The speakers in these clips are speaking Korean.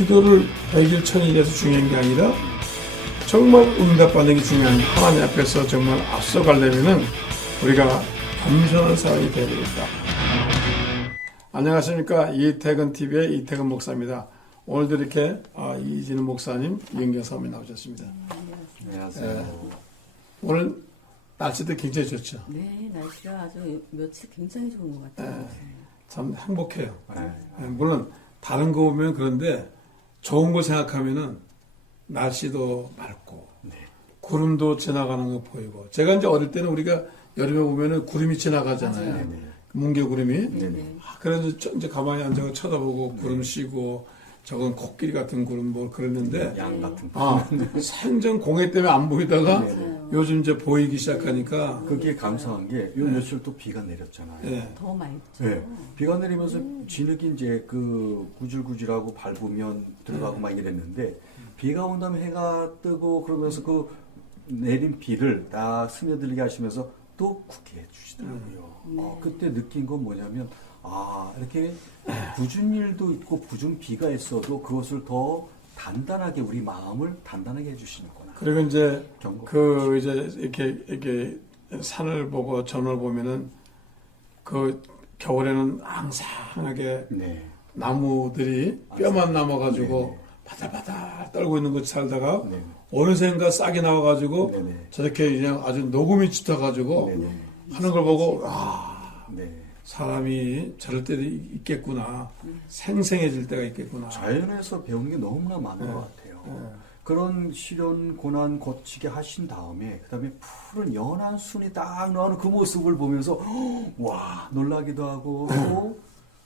기도를 100일, 1000일에서 중요한 게 아니라 정말 응답받는 게 중요한 하나님 앞에서 정말 앞서가려면 우리가 겸손한 사람이 되어야 되겠다. 안녕하십니까. 이태근TV의 이태근 목사입니다. 오늘도 이렇게 이진우 목사님, 이은경 사모님 나오셨습니다. 안녕하세요. 오늘 날씨도 굉장히 좋죠. 네, 날씨가 아주 며칠 굉장히 좋은 것 같아요. 참 행복해요. 물론 다른 거 보면 그런데 좋은 거 생각하면은 날씨도 맑고 구름도 지나가는 거 보이고, 제가 이제 어릴 때는 우리가 여름에 보면은 구름이 지나가잖아요. 뭉게 구름이. 그래서 이제 가만히 앉아서 쳐다보고 구름 쉬고, 저건 코끼리 같은 구름 뭐 그랬는데, 양 같은 생전 공해 때문에 안 보이다가 요즘 이제 보이기 시작하니까. 그게 감사한 게 요 며칠 또 비가 내렸잖아요. 네. 더 맑죠. 네. 비가 내리면서 진흙이 이제 그 구질구질하고 밟으면 들어가고 막 이랬는데, 비가 온 다음에 해가 뜨고 그러면서 그 내린 비를 다 스며들게 하시면서 또 굳게 해주시더라고요. 그때 느낀 건 뭐냐면, 이렇게 굳은 일도 있고 굳은 비가 있어도 그것을 더 단단하게, 우리 마음을 단단하게 해주시는구나. 그리고 이제 경고. 이제 이렇게 산을 보고 전을 보면은 그 겨울에는 앙상하게 네. 나무들이 뼈만 남아가지고 바들바들 떨고 있는 것 살다가 네. 어느샌가 싹이 나와가지고 네네. 저렇게 그냥 아주 녹음이 짙어가지고 네네. 하는 걸 보고 네. 사람이 저럴 때도 있겠구나, 생생해질 때가 있겠구나. 자연에서 배우는 게 너무나 많은 것 같아요. 그런 시련, 고난 거치게 하신 다음에, 그 다음에 푸른 연한 순이 딱 나오는 그 모습을 보면서, 와, 놀라기도 하고, 또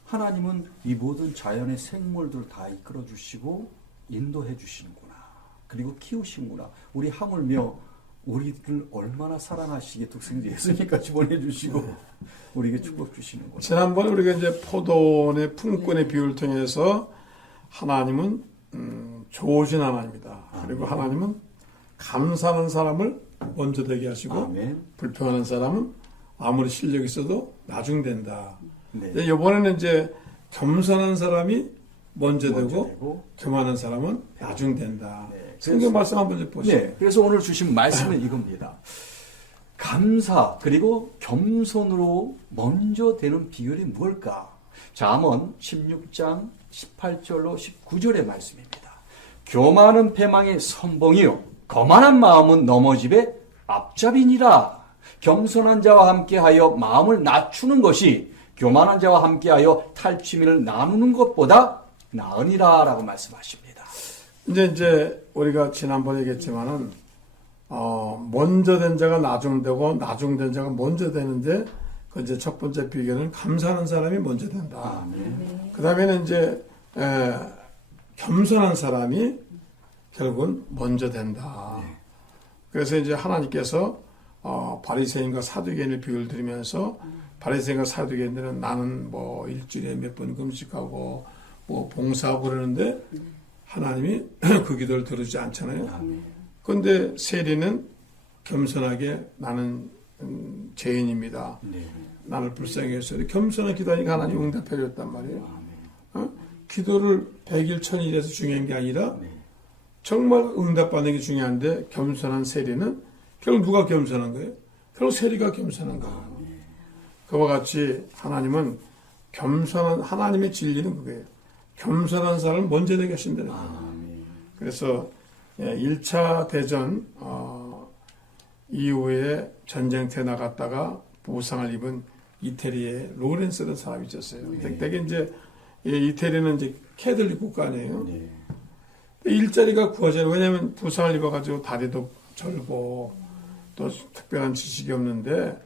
하나님은 이 모든 자연의 생물들 다 이끌어 주시고, 인도해 주시는구나. 그리고 키우시는구나. 우리 하물며, 우리를 얼마나 사랑하시게 독생자 예수님까지 보내주시고, 우리에게 축복 주시는구나. 지난번에 우리가 이제 포도원의 품꾼의 비유를 통해서 하나님은 좋으신 하나님이다. 그리고 하나님은 감사하는 사람을 먼저 되게 하시고, 아멘. 불평하는 사람은 아무리 실력이 있어도 나중된다. 네. 이번에는 이제 겸손한 사람이 먼저 되고 되고, 교만한 사람은 나중된다. 네. 성경 말씀 한번 좀 보시죠. 네, 그래서 오늘 주신 말씀은 이겁니다. 감사 그리고 겸손으로 먼저 되는 비결이 무엇일까? 잠언 16장 18절로 19절의 말씀입니다. 교만은 패망의 선봉이요 거만한 마음은 넘어집의 앞잡이니라. 겸손한 자와 함께하여 마음을 낮추는 것이 교만한 자와 함께하여 탈취민을 나누는 것보다 나으니라 라고 말씀하십니다. 이제 우리가 지난번에 얘기했지만은 먼저 된 자가 나중되고 나중된 자가 먼저 되는데, 그 이제 첫 번째 비결은 감사하는 사람이 먼저 된다. 그 다음에는 이제 겸손한 사람이 결국은 먼저 된다. 그래서 이제 하나님께서 바리새인과 사두개인을 비유를 드리면서, 바리새인과 사두개인들은 나는 뭐 일주일에 몇 번 금식하고 뭐 봉사하고 그러는데 하나님이 그 기도를 들어주지 않잖아요. 그런데 세리는 겸손하게 나는 죄인입니다. 나를 불쌍히 해서 겸손한 기도하니까 하나님 응답해 줬단 말이에요. 기도를 100일, 1000일에서 중요한 게 아니라 정말 응답받는 게 중요한데, 겸손한 세리는 결국 누가 겸손한 거예요? 결국 세리가 겸손한 거예요. 그와 같이 하나님은 겸손한, 하나님의 진리는 그거예요. 겸손한 사람을 먼저 되게 하신다는 거예요. 그래서 1차 대전 이후에 전쟁터에 나갔다가 부상을 입은 이태리의 로렌스라는 사람이 있었어요. 되게 이제 이태리는 이제 캐톨릭 국가 아니에요. 일자리가 구하잖아요. 왜냐하면 부상을 입어가지고 다리도 절고 또 특별한 지식이 없는데,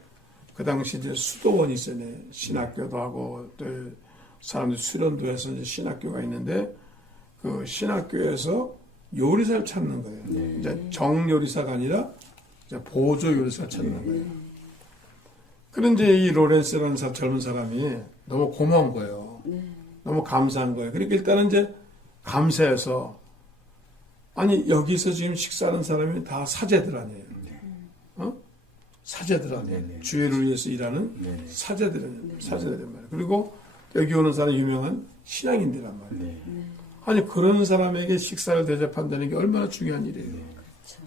그 당시 이제 수도원이 있어요. 신학교도 하고 또 사람들 수련도 해서 이제 신학교가 있는데, 그 신학교에서 요리사를 찾는 거예요. 이제 정요리사가 아니라 이제 보조 요리사를 찾는 거예요. 그런데 이 로렌스라는 젊은 사람이 너무 고마운 거예요. 너무 감사한 거예요. 그러니까 일단은 이제 감사해서, 아니 여기서 지금 식사하는 사람이 다 사제들 아니에요. 사제들 아니에요. 주의를 위해서 일하는 사제들이란 말이에요. 그리고 여기 오는 사람 유명한 신앙인들이란 말이에요. 아니 그런 사람에게 식사를 대접한다는 게 얼마나 중요한 일이에요. 그렇죠.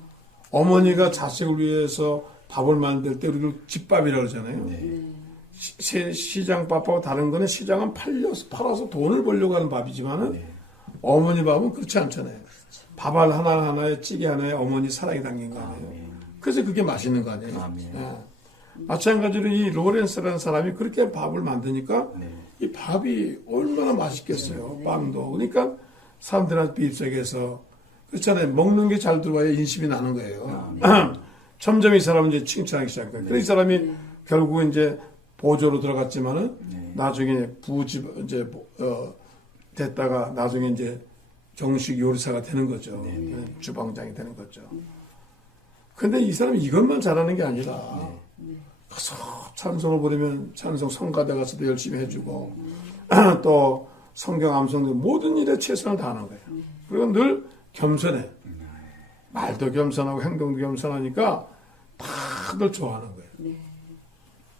어머니가 자식을 위해서 밥을 만들 때 우리가 집밥이라고 그러잖아요. 네. 시장 밥하고 다른 거는 시장은 팔아서 돈을 벌려고 하는 밥이지만은 네. 어머니 밥은 그렇지 않잖아요. 밥알 하나하나에 찌개 하나에 어머니 사랑이 담긴 거 아니에요. 그래서 그게 맛있는 거 아니에요. 아멘. 예. 마찬가지로 이 로렌스라는 사람이 그렇게 밥을 만드니까 네. 이 밥이 얼마나 맛있겠어요. 빵도. 그러니까 사람들한테 입속에서 그렇잖아요. 먹는 게 잘 들어와야 인심이 나는 거예요. 점점 이 사람은 이제 칭찬하기 시작한 거예요. 그래서 이 사람이 결국은 이제 보조로 들어갔지만은 나중에 이제 됐다가 나중에 이제 정식 요리사가 되는 거죠. 주방장이 되는 거죠. 근데 이 사람이 이것만 잘하는 게 아니라 가서 찬송을 부르면 찬송 성가대 가서도 열심히 해주고 또 성경 암송도 모든 일에 최선을 다하는 거예요. 그리고 늘 겸손해. 말도 겸손하고 행동도 겸손하니까 다들 좋아하는 거예요.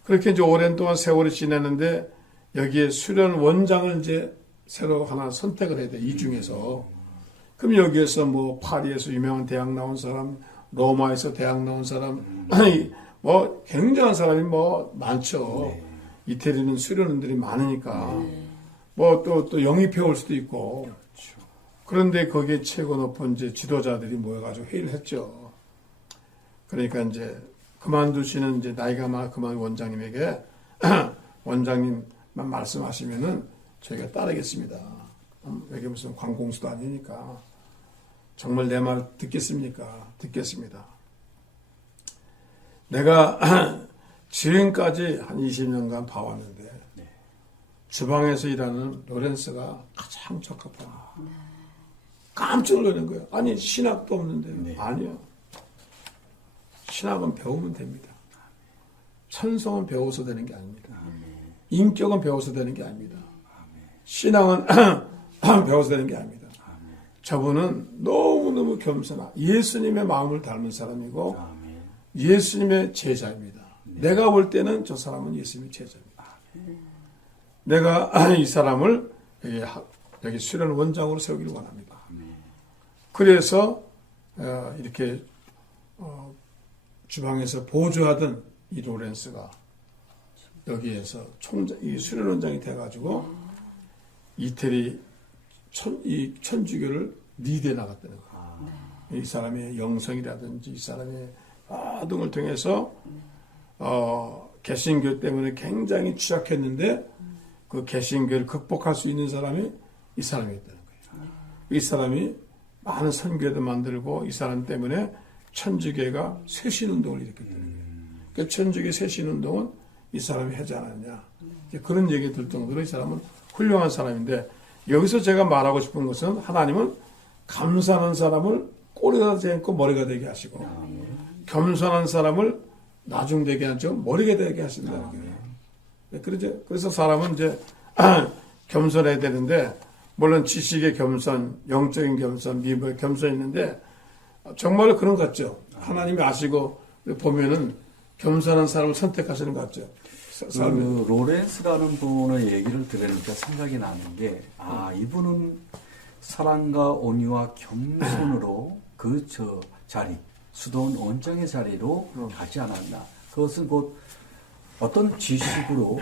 그렇게 이제 오랜 동안 세월이 지났는데 여기에 수련 원장을 이제 새로 하나 선택을 해야 돼. 이 중에서. 그럼 여기에서 뭐 파리에서 유명한 대학 나온 사람, 로마에서 대학 나온 사람, 뭐 굉장한 사람이 뭐 많죠. 이태리는 수련원들이 많으니까. 뭐 또 영입해 올 수도 있고. 그런데 거기에 최고 높은 이제 지도자들이 모여가지고 회의를 했죠. 그러니까 이제 그만두시는 이제 나이가 많아 그만 원장님에게 원장님만 말씀하시면은 저희가 따르겠습니다. 여기 무슨 관공서도 아니니까 정말 내 말 듣겠습니까? 듣겠습니다. 내가 지금까지 한 20년간 봐왔는데 주방에서 일하는 로렌스가 가장 적합하다. 깜짝 놀라는 거예요. 아니 신학도 없는데 아니요. 신학은 배우면 됩니다. 천성은 배워서 되는 게 아닙니다. 인격은 배워서 되는 게 아닙니다. 신앙은 배워서 되는 게 아닙니다. 저분은 너무너무 겸손한 예수님의 마음을 닮은 사람이고 예수님의 제자입니다. 내가 볼 때는 저 사람은 예수님의 제자입니다. 내가 이 사람을 여기 수련 원장으로 세우기를 원합니다. 그래서 이렇게 주방에서 보조하던 이 로렌스가 여기에서 이 수련원장이 돼가지고 이태리 이 천주교를 리드해 나갔다는 거예요. 이 사람의 영성이라든지 이 사람의 등을 통해서 개신교 때문에 굉장히 취약했는데 그 개신교를 극복할 수 있는 사람이 이 사람이었다는 거예요. 이 사람이 많은 선교도 만들고 이 사람 때문에 천주교가 쇄신운동을 일으켰다는 거예요. 그 천주교 쇄신운동은 이 사람이 하지 않았냐. 그런 얘기 들 정도로 이 사람은 훌륭한 사람인데 여기서 제가 말하고 싶은 것은 하나님은 감사하는 사람을 꼬리가 되지 않고 머리가 되게 하시고 겸손한 사람을 나중되게 하죠. 머리가 되게 하신다는 거예요. 그래서 사람은 이제 겸손해야 되는데 물론 지식의 겸손, 영적인 겸손, 미모의 겸손이 있는데 정말로 그런 것 같죠. 하나님이 아시고 보면은 겸손한 사람을 선택하시는 것 같죠. 그 로렌스라는 분의 얘기를 들으니까 생각이 나는 게 이분은 사랑과 온유와 겸손으로 그 자리 수도원 원장의 자리로 가지 않았나. 그것은 곧 어떤 지식으로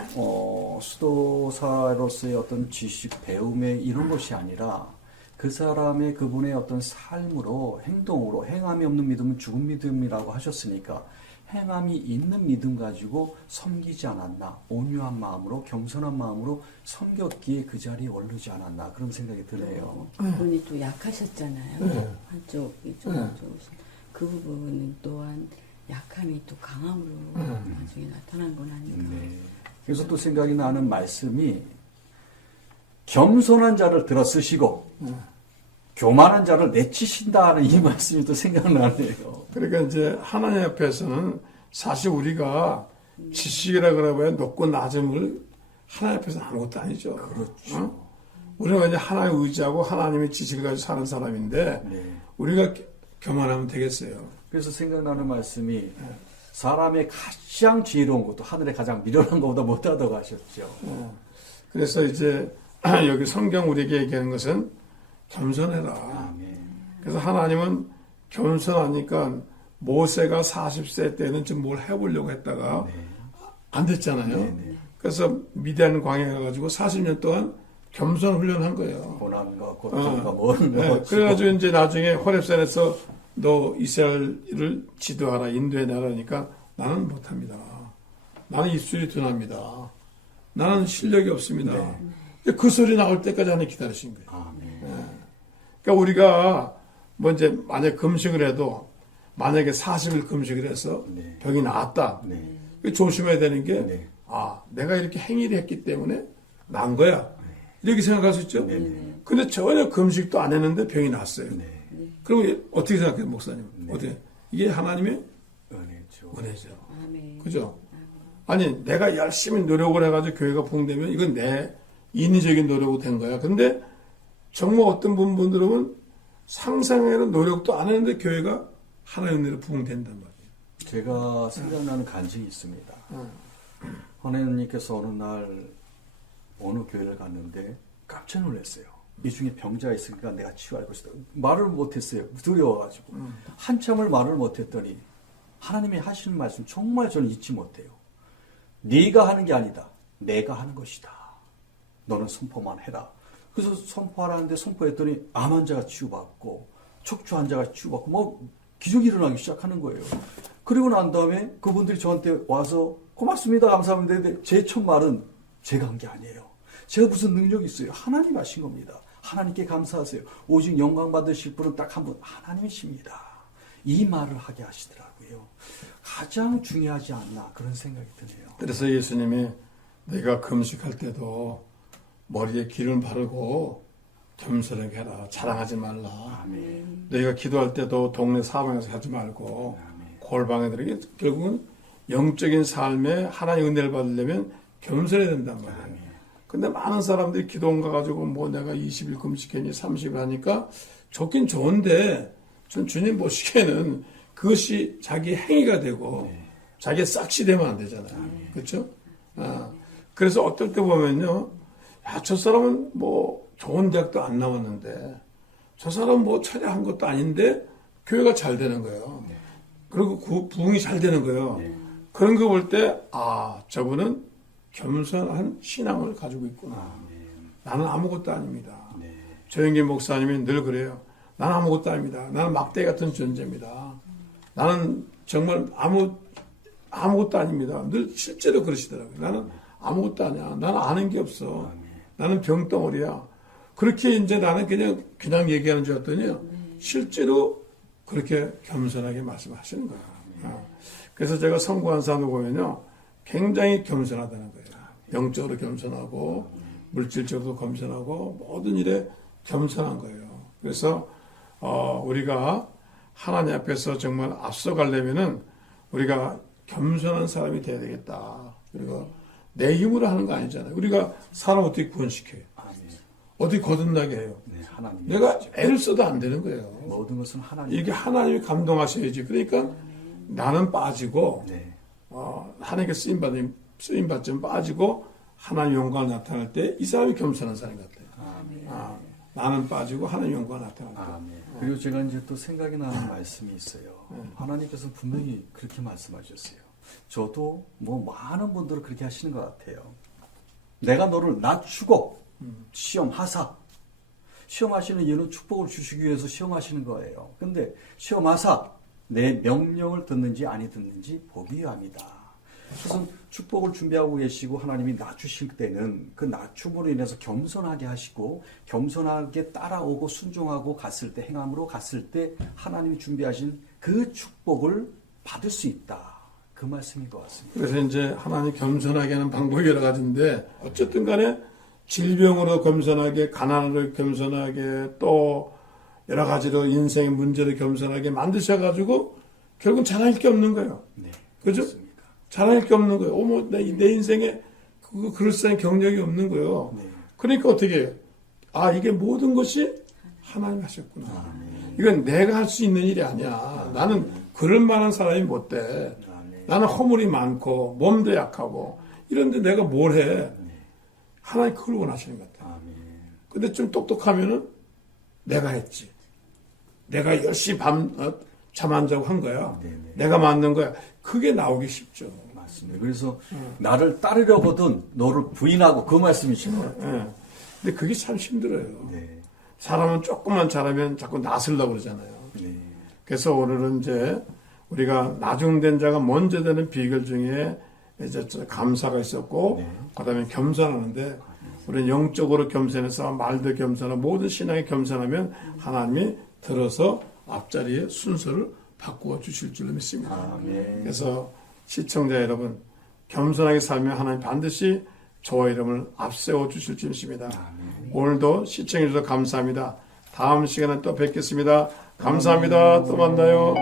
수도사로서의 어떤 지식 배움의 이런 것이 아니라 그 사람의 그분의 어떤 삶으로 행동으로 행함이 없는 믿음은 죽은 믿음이라고 하셨으니까 행함이 있는 믿음 가지고 섬기지 않았나. 온유한 마음으로 겸손한 마음으로 섬겼기에 그 자리에 오르지 않았나. 그런 생각이 드네요. 그분이 또 약하셨잖아요. 이쪽. 그 부분은 또한 약함이 또 강함으로 나중에 나타난 건 아닌가. 그래서 또 생각이 나는 말씀이 겸손한 자를 들어 쓰시고 교만한 자를 내치신다는 이 말씀이 또 생각나네요. 그러니까 이제 하나님 앞에서는 사실 우리가 지식이라 그래봐야 높고 낮음을 하나님 앞에서 아무것도 아니죠. 그렇죠. 우리가 이제 하나님 의지하고 하나님의 지식을 가지고 사는 사람인데 우리가 교만하면 되겠어요. 그래서 생각나는 말씀이 사람의 가장 지혜로운 것도 하늘에 가장 미련한 것보다 못하다고 하셨죠. 그래서 이제 여기 성경 우리에게 얘기하는 것은 겸손해라. 아멘. 그래서 하나님은 겸손하니까 모세가 40세 때는 좀 뭘 해보려고 했다가 네. 안 됐잖아요. 네, 네. 그래서 미디안 광야에 가가지고 40년 동안 겸손 훈련한 거예요. 고난과 고통과 뭔 네, 그래가지고 이제 나중에 호렙산에서 너 이스라엘을 지도하라, 인도해 나라니까 나는 못합니다. 나는 입술이 둔합니다. 나는 실력이 없습니다. 그 소리 나올 때까지 하나님 기다리신 거예요. 아멘. 그러니까 우리가 뭐 이제 만약 금식을 해도 만약에 40일 금식을 해서 네. 병이 나았다. 네. 조심해야 되는 게 네. 내가 이렇게 행위를 했기 때문에 난 거야. 이렇게 생각할 수 있죠. 네. 근데 전혀 금식도 안 했는데 병이 났어요. 네. 그럼 어떻게 생각해요, 목사님? 네. 어떻게? 이게 하나님의 은혜죠. 은혜죠. 아멘. 그죠? 아니, 내가 열심히 노력을 해가지고 교회가 부흥되면 이건 내 인위적인 노력으로 된 거야. 근데 정말 어떤 분들은 상상에는 노력도 안 했는데 교회가 하나의 은혜로 부흥된단 말이에요. 제가 생각나는 간증이 있습니다. 하나님께서 어느 날 어느 교회를 갔는데 깜짝 놀랐어요. 이 중에 병자가 있으니까 내가 치유할 것이다. 말을 못했어요. 두려워가지고. 한참을 말을 못했더니 하나님이 하시는 말씀 정말 저는 잊지 못해요. 네가 하는 게 아니다. 내가 하는 것이다. 너는 선포만 해라. 그래서 선포하라는데 선포했더니 암 환자가 치유받고 척추 환자가 치유받고 뭐 기적이 일어나기 시작하는 거예요. 그리고 난 다음에 그분들이 저한테 와서 고맙습니다. 감사합니다. 근데 제 첫 말은 제가 한 게 아니에요. 제가 무슨 능력이 있어요. 하나님 하신 겁니다. 하나님께 감사하세요. 오직 영광 받으실 분은 딱 한 분 하나님이십니다. 이 말을 하게 하시더라고요. 가장 중요하지 않나 그런 생각이 드네요. 그래서 예수님이 내가 금식할 때도 머리에 기름 바르고 겸손하게 해라. 자랑하지 말라. 아멘. 너희가 기도할 때도 동네 사방에서 하지 말고 골방에 들어게 결국은 영적인 삶에 하나님의 은혜를 받으려면 겸손해야 된단 말이에요. 근데 많은 사람들이 기도 온 가가지고 뭐 내가 20일 금식했니 30일 하니까 좋긴 좋은데 전 주님 보시기에는 그것이 자기 행위가 되고 자기의 싹시 되면 안 되잖아요. 그렇죠? 그래서 어떨 때 보면요. 야, 저 사람은 뭐 좋은 대학도 안 나왔는데 저 사람은 뭐 찬양한 것도 아닌데 교회가 잘 되는 거예요. 그리고 부흥이 잘 되는 거예요. 그런 거 볼 때 저분은 겸손한 신앙을 가지고 있구나. 나는 아무것도 아닙니다. 조영기 목사님이 늘 그래요. 나는 아무것도 아닙니다. 나는 막대 같은 존재입니다. 나는 정말 아무것도 아닙니다. 늘 실제로 그러시더라고요. 나는 아무것도 아니야. 나는 아는 게 없어. 나는 병덩어리야. 그렇게 이제 나는 그냥 얘기하는 줄 알았더니 실제로 그렇게 겸손하게 말씀하시는 거예요. 그래서 제가 성공한 사람을 보면요. 굉장히 겸손하다는 거예요. 영적으로 겸손하고 물질적으로 겸손하고 모든 일에 겸손한 거예요. 그래서 우리가 하나님 앞에서 정말 앞서가려면은 우리가 겸손한 사람이 돼야 되겠다. 그리고 내 힘으로 하는 거 아니잖아요. 우리가 사람 어떻게 구원시켜요? 어떻게 거듭나게 해요? 네, 하나님. 내가 애를 써도 안 되는 거예요. 모든 것은 하나님. 이게 하나님이 감동하셔야지. 그러니까 나는 빠지고 네. 하나님께 쓰임받으면 빠지고 하나님 영광을 나타날 때 이 사람이 겸손한 사람 같아요. 나는 빠지고 하나님 영광을 나타날 때. 아멘. 그리고 제가 이제 또 생각이 나는 말씀이 있어요. 하나님께서 분명히 그렇게 말씀하셨어요. 저도 뭐 많은 분들은 그렇게 하시는 것 같아요. 내가 너를 낮추고 시험하사. 시험하시는 이유는 축복을 주시기 위해서 시험하시는 거예요. 근데 시험하사 내 명령을 듣는지 아니 듣는지 보기 위함이다. 그래서 축복을 준비하고 계시고 하나님이 낮추실 때는 그 낮춤으로 인해서 겸손하게 하시고 겸손하게 따라오고 순종하고 갔을 때 행함으로 갔을 때 하나님이 준비하신 그 축복을 받을 수 있다. 그 말씀인 것 같습니다. 그래서 이제 하나님 겸손하게 하는 방법이 여러 가지인데 어쨌든 간에 질병으로 겸손하게, 가난으로 겸손하게, 또 여러 가지로 인생의 문제를 겸손하게 만드셔가지고 결국은 잘할 게 없는 거예요. 네, 그죠? 그렇습니다. 잘할 게 없는 거예요. 어머, 내 인생에 그럴싸한 경력이 없는 거예요. 네. 그러니까 어떻게 해요? 이게 모든 것이 하나님 하셨구나. 이건 내가 할 수 있는 일이 아니야. 나는 그럴 만한 사람이 못 돼. 나는 허물이 많고 몸도 약하고 이런데 내가 뭘 해? 하나님 그걸 원하시는 것 같아요. 근데 좀 똑똑하면은 내가 했지. 내가 열심히 잠 안 자고 한 거야. 네네. 내가 만든 거야. 그게 나오기 쉽죠. 맞습니다. 그래서 나를 따르려거든 너를 부인하고 그 말씀이신 것 같아요. 예. 근데 그게 참 힘들어요. 네. 사람은 조금만 잘하면 자꾸 나서려고 그러잖아요. 네. 그래서 오늘은 이제 우리가 나중된 자가 먼저 되는 비결 중에 이제 감사가 있었고, 네. 그다음에 겸손하는데, 우리는 영적으로 겸손해서 말도 겸손하고 모든 신앙에 겸손하면 하나님이 들어서 앞자리에 순서를 바꾸어 주실 줄로 믿습니다. 아멘. 그래서 시청자 여러분, 겸손하게 살면 하나님 반드시 저와 이름을 앞세워 주실 줄 믿습니다. 오늘도 시청해 주셔서 감사합니다. 다음 시간에 또 뵙겠습니다. 감사합니다. 또 만나요.